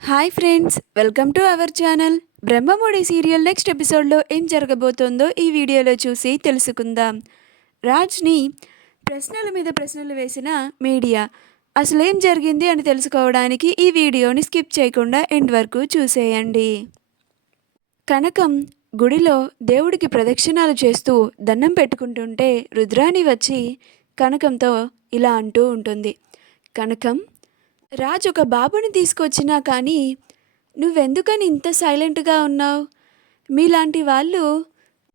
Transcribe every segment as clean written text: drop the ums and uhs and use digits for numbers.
Hi friends, welcome to our channel. Brahmamudi serial next ఎపిసోడ్లో ఏం జరగబోతోందో ఈ వీడియోలో చూసి తెలుసుకుందాం. రాజ్ని ప్రశ్నల మీద ప్రశ్నలు వేసిన మీడియా అసలు ఏం జరిగింది అని తెలుసుకోవడానికి ఈ వీడియోని స్కిప్ చేయకుండా ఎండ్ వరకు చూసేయండి. కనకం గుడిలో దేవుడికి ప్రదక్షిణాలు చేస్తూ దండం పెట్టుకుంటుంటే రుద్రాణి వచ్చి కనకంతో ఇలా అంటూ ఉంటుంది. కనకం, రాజు ఒక బాబుని తీసుకొచ్చినా కానీ నువ్వెందుకని ఇంత సైలెంట్గా ఉన్నావు? మీలాంటి వాళ్ళు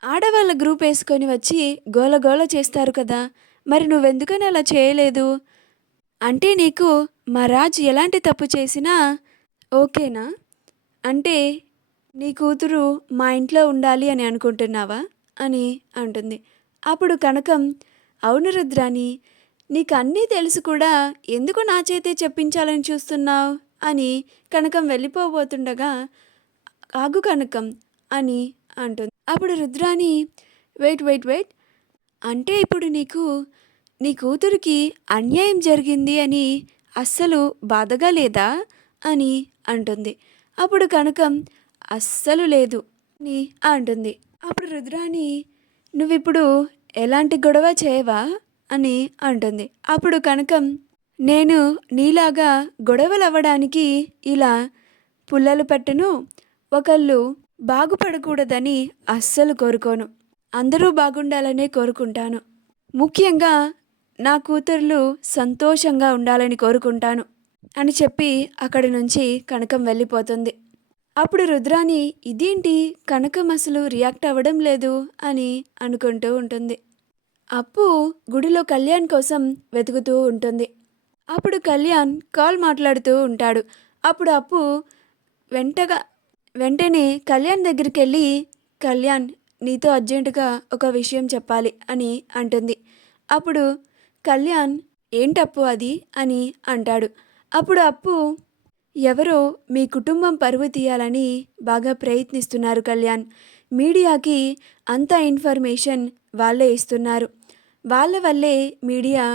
ఆడవాళ్ళ గ్రూప్ వేసుకొని వచ్చి గోలగోల చేస్తారు కదా, మరి నువ్వెందుకని అలా చేయలేదు? అంటే నీకు మా రాజు ఎలాంటి తప్పు చేసినా ఓకేనా? అంటే నీ కూతురు మా ఇంట్లో ఉండాలి అని అనుకుంటున్నావా అని అంటుంది. అప్పుడు కనకం, అవును రుద్రాని, నీకు అన్నీ తెలుసు కూడా ఎందుకు నా చేతే చెప్పించాలని చూస్తున్నావు అని కనకం వెళ్ళిపోబోతుండగా, ఆగు కనకం అని అంటుంది. అప్పుడు రుద్రాని, వెయిట్ వెయిట్ వెయిట్, అంటే ఇప్పుడు నీకు నీ కూతురికి అన్యాయం జరిగింది అని అస్సలు బాధగా లేదా అని అంటుంది. అప్పుడు కనకం, అస్సలు లేదు అని అంటుంది. అప్పుడు రుద్రాని, నువ్విప్పుడు ఎలాంటి గొడవ చేయవా అని అంటుంది. అప్పుడు కనకం, నేను నీలాగా గొడవలు అవ్వడానికి ఇలా పుల్లలు పెట్టను, ఒకళ్ళు బాగుపడకూడదని అస్సలు కోరుకోను, అందరూ బాగుండాలనే కోరుకుంటాను, ముఖ్యంగా నా కూతుర్లు సంతోషంగా ఉండాలని కోరుకుంటాను అని చెప్పి అక్కడి నుంచి కనకం వెళ్ళిపోతుంది. అప్పుడు రుద్రాని, ఇదేంటి కనకం అసలు రియాక్ట్ అవ్వడం లేదు అని అనుకుంటూ ఉంటుంది. అప్పు గుడిలో కళ్యాణ్ కోసం వెతుకుతూ ఉంటుంది. అప్పుడు కళ్యాణ్ కాల్ మాట్లాడుతూ ఉంటాడు. అప్పుడు అప్పు వెంటనే కళ్యాణ్ దగ్గరికి వెళ్ళి, కళ్యాణ్, నీతో అర్జెంటుగా ఒక విషయం చెప్పాలి అని అంటుంది. అప్పుడు కళ్యాణ్, ఏంటప్పు అది అని అంటాడు. అప్పుడు అప్పు, ఎవరో మీ కుటుంబం పరువు తీయాలని బాగా ప్రయత్నిస్తున్నారు కళ్యాణ్, మీడియాకి అంత ఇన్ఫర్మేషన్ వాళ్ళే ఇస్తున్నారు, వాళ్ళ వల్లే మీడియా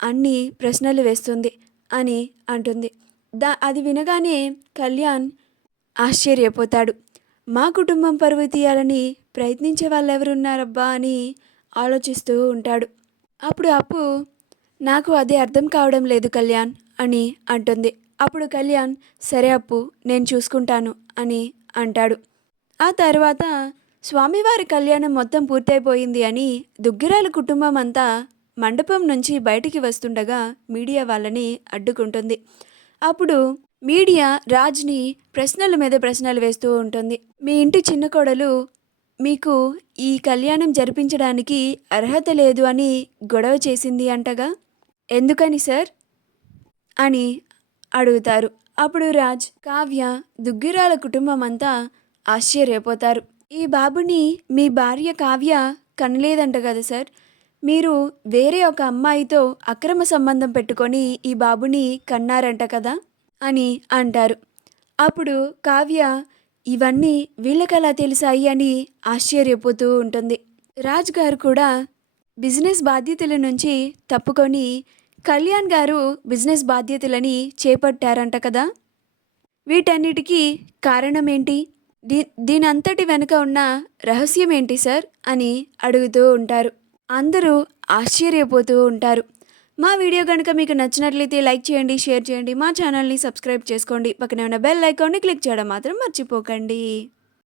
అన్ని ప్రశ్నలు వేస్తుంది అని అంటుంది. అది వినగానే కళ్యాణ్ ఆశ్చర్యపోతాడు. మా కుటుంబం పరువు తీయాలని ప్రయత్నించే వాళ్ళు ఎవరున్నారబ్బా అని ఆలోచిస్తూ ఉంటాడు. అప్పుడు అప్పు, నాకు అదే అర్థం కావడం లేదు కళ్యాణ్ అని అంటుంది. అప్పుడు కళ్యాణ్, సరే అప్పు, నేను చూసుకుంటాను అని అంటాడు. ఆ తర్వాత స్వామివారి కళ్యాణం మొత్తం పూర్తయిపోయింది అని దుగ్గిరాల కుటుంబం అంతా మండపం నుంచి బయటికి వస్తుండగా మీడియా వాళ్ళని అడ్డుకుంటుంది. అప్పుడు మీడియా రాజ్ని ప్రశ్నల మీద ప్రశ్నలు వేస్తూ ఉంటుంది. మీ ఇంటి చిన్న కోడలు మీకు ఈ కళ్యాణం జరిపించడానికి అర్హత లేదు అని గొడవ చేసింది అంటగా, ఎందుకని సార్ అని అడుగుతారు. అప్పుడు రాజ్, కావ్య, దుగ్గిరాల కుటుంబం అంతా ఆశ్చర్యపోతారు. ఈ బాబుని మీ భార్య కావ్య కనలేదంట కదా సార్, మీరు వేరే ఒక అమ్మాయితో అక్రమ సంబంధం పెట్టుకొని ఈ బాబుని కన్నారంట కదా అని అంటారు. అప్పుడు కావ్య, ఇవన్నీ వీళ్ళకలా తెలిసాయి అని ఆశ్చర్యపోతూ ఉంటుంది. రాజ్ గారు కూడా బిజినెస్ బాధ్యతల నుంచి తప్పుకొని కళ్యాణ్ గారు బిజినెస్ బాధ్యతలని చేపట్టారంట కదా, వీటన్నిటికీ కారణం ఏంటి, దీనంతటి వెనుక ఉన్న రహస్యం ఏంటి సార్ అని అడుగుతూ ఉంటారు. అందరూ ఆశ్చర్యపోతూ ఉంటారు. మా వీడియో కనుక మీకు నచ్చినట్లయితే లైక్ చేయండి, షేర్ చేయండి, మా ఛానల్ని సబ్స్క్రైబ్ చేసుకోండి, పక్కనే ఉన్న బెల్ ఐకాన్ని క్లిక్ చేయడం మాత్రం మర్చిపోకండి.